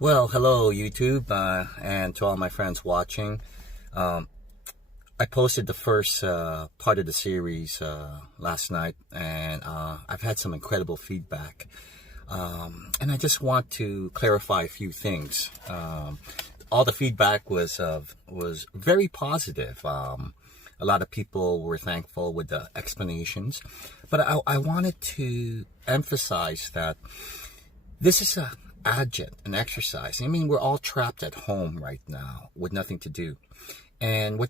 Well, hello YouTube, and to all my friends watching. I posted the first part of the series last night, and I've had some incredible feedback. And I just want to clarify a few things. All the feedback was very positive. A lot of people were thankful with the explanations, but I wanted to emphasize that this is an exercise. I mean, we're all trapped at home right now with nothing to do. And what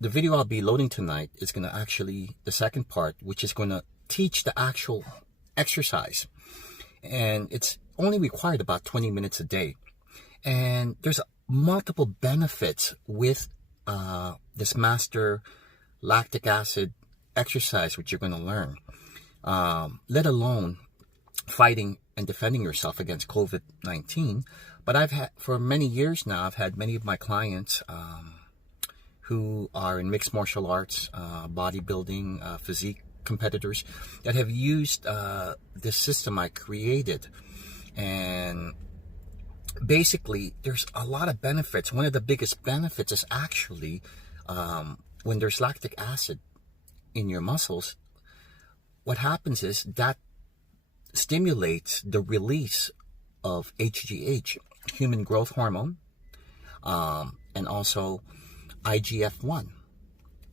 the video I'll be loading tonight is going to actually, the second part, which is going to teach the actual exercise. And it's only required about 20 minutes a day. And there's multiple benefits with this master lactic acid exercise, which you're going to learn, let alone fighting and defending yourself against COVID-19. But I've had, for many years now, I've had many of my clients who are in mixed martial arts, bodybuilding, physique competitors that have used this system I created. And basically, there's a lot of benefits. One of the biggest benefits is actually when there's lactic acid in your muscles, what happens is that stimulates the release of HGH, human growth hormone, and also IGF-1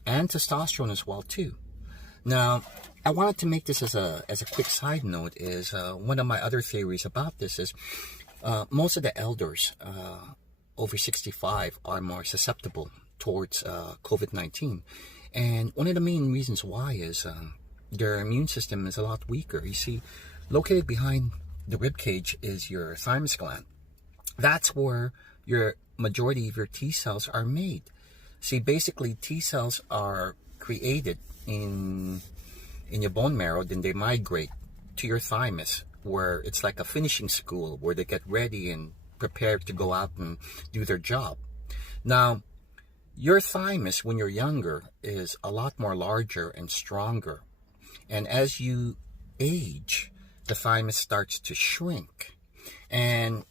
and testosterone as well too. Now, I wanted to make this as a quick side note. Is one of my other theories about this is most of the elders over 65 are more susceptible towards COVID-19, and one of the main reasons why is their immune system is a lot weaker. You see, located behind the rib cage is your thymus gland. That's where your majority of your T cells are made. See, basically T cells are created in your bone marrow, then they migrate to your thymus, where it's like a finishing school where they get ready and prepared to go out and do their job. Now, your thymus when you're younger is a lot more larger and stronger. And as you age, the thymus starts to shrink, and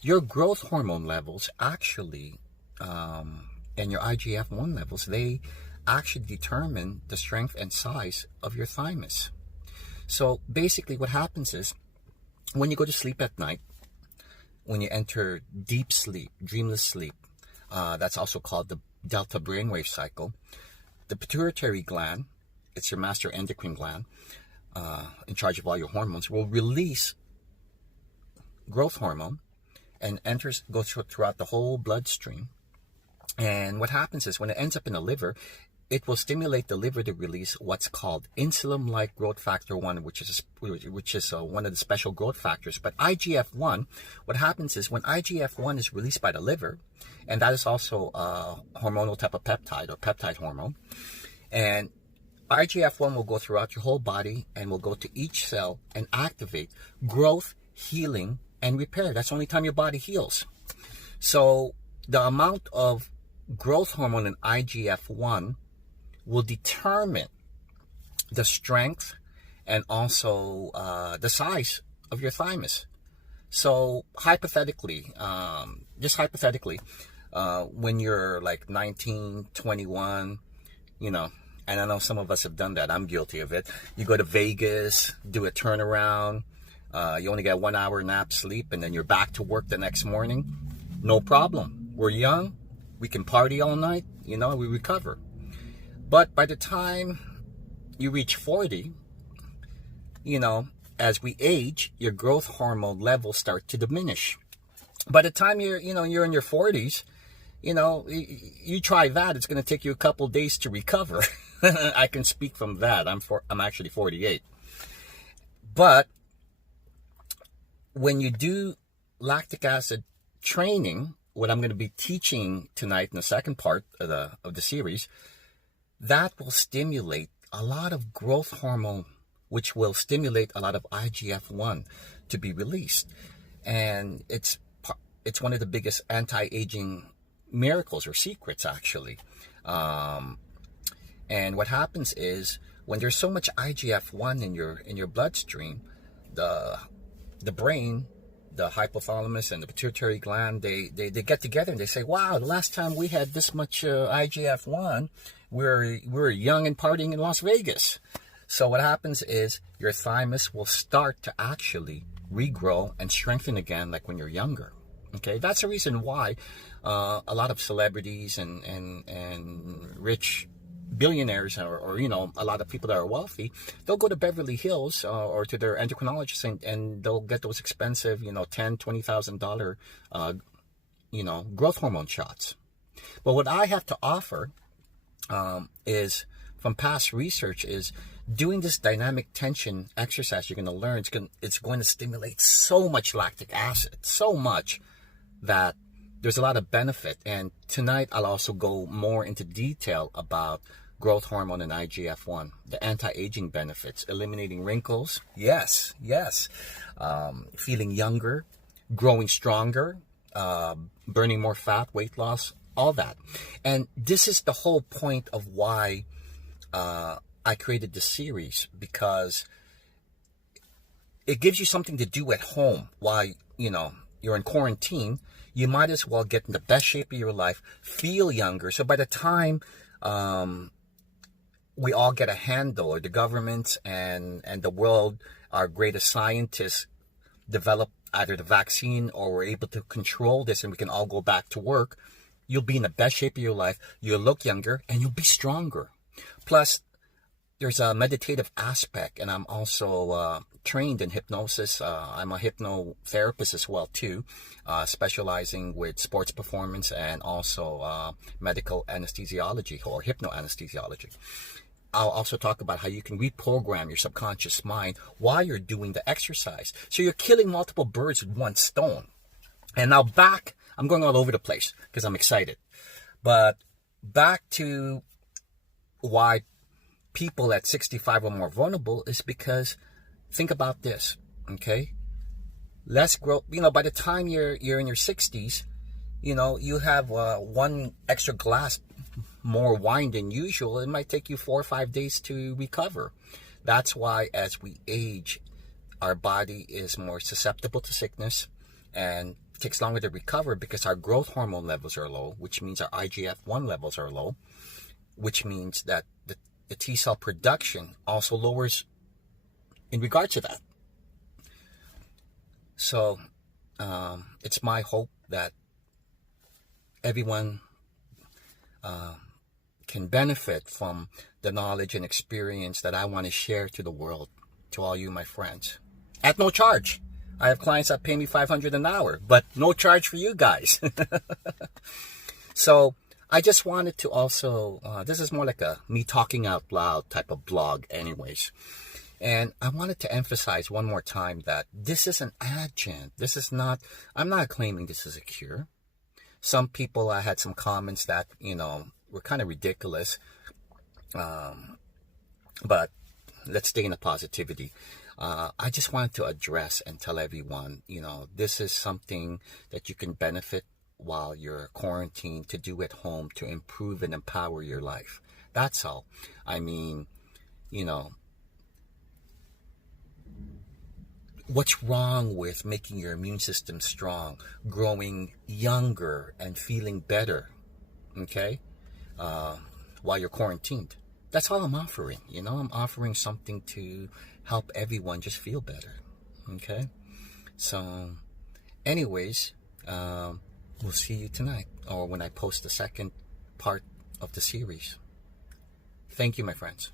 your growth hormone levels actually, and your IGF-1 levels, they actually determine the strength and size of your thymus. So basically what happens is, when you go to sleep at night, when you enter deep sleep, dreamless sleep, that's also called the delta brainwave cycle, the pituitary gland, it's your master endocrine gland, in charge of all your hormones, will release growth hormone and goes throughout the whole bloodstream. And what happens is, when it ends up in the liver, it will stimulate the liver to release what's called insulin-like growth factor 1, which is one of the special growth factors. But IGF-1, what happens is when IGF-1 is released by the liver, and that is also a hormonal type of peptide or peptide hormone, and IGF-1 will go throughout your whole body and will go to each cell and activate growth, healing, and repair. That's the only time your body heals. So the amount of growth hormone in IGF-1 will determine the strength and also the size of your thymus. So hypothetically, when you're like 19, 21, and I know some of us have done that. I'm guilty of it. You go to Vegas, do a turnaround. You only get 1 hour nap sleep, and then you're back to work the next morning. No problem. We're young. We can party all night. We recover. But by the time you reach 40, as we age, your growth hormone levels start to diminish. By the time you're in your 40s, you try that, it's going to take you a couple days to recover. I can speak from that. I'm actually 48. But when you do lactic acid training, what I'm going to be teaching tonight in the second part of the series, that will stimulate a lot of growth hormone, which will stimulate a lot of IGF-1 to be released. And it's one of the biggest anti-aging miracles or secrets, actually. And what happens is, when there's so much IGF-1 in your bloodstream, the brain the hypothalamus and the pituitary gland, they get together and they say, wow, the last time we had this much IGF-1, we were young and partying in Las Vegas. So what happens is your thymus will start to actually regrow and strengthen again like when you're younger. Okay, that's the reason why a lot of celebrities and rich billionaires or a lot of people that are wealthy, they'll go to Beverly Hills or to their endocrinologist and they'll get those expensive $10,000-$20,000 growth hormone shots. But what I have to offer is, from past research, is doing this dynamic tension exercise. You're going to learn it's going to stimulate so much lactic acid, so much that there's a lot of benefit. And tonight I'll also go more into detail about growth hormone and IGF-1, the anti-aging benefits, eliminating wrinkles, yes, feeling younger, growing stronger, burning more fat, weight loss, all that. And this is the whole point of why I created this series, because it gives you something to do at home while you're in quarantine. You might as well get in the best shape of your life, feel younger. So by the time we all get a handle, or the governments and the world, our greatest scientists, develop either the vaccine or we're able to control this and we can all go back to work, you'll be in the best shape of your life, you'll look younger, and you'll be stronger. Plus, there's a meditative aspect, and I'm also trained in hypnosis. I'm a hypnotherapist as well too, specializing with sports performance and also medical anesthesiology or hypnoanesthesiology. I'll also talk about how you can reprogram your subconscious mind while you're doing the exercise. So you're killing multiple birds with one stone. And now I'm going all over the place because I'm excited. But back to why people at 65 are more vulnerable is because, think about this, okay? Less growth, by the time you're in your 60s, you have one extra glass more wine than usual. It might take you 4 or 5 days to recover. That's why as we age, our body is more susceptible to sickness and it takes longer to recover because our growth hormone levels are low, which means our IGF-1 levels are low, which means that the T cell production also lowers in regard to that. So it's my hope that everyone can benefit from the knowledge and experience that I want to share to the world, to all you, my friends, at no charge. I have clients that pay me $500 an hour, but no charge for you guys. So I just wanted to also, this is more like a me talking out loud type of blog anyways. And I wanted to emphasize one more time that this is an adjunct. I'm not claiming this is a cure. Some people, I had some comments that, were kind of ridiculous. But let's stay in the positivity. I just wanted to address and tell everyone, this is something that you can benefit while you're quarantined to do at home to improve and empower your life. That's all. I mean, what's wrong with making your immune system strong, growing younger and feeling better, okay, while you're quarantined? That's all I'm offering. I'm offering something to help everyone just feel better, okay? So, anyways, we'll see you tonight or when I post the second part of the series. Thank you, my friends.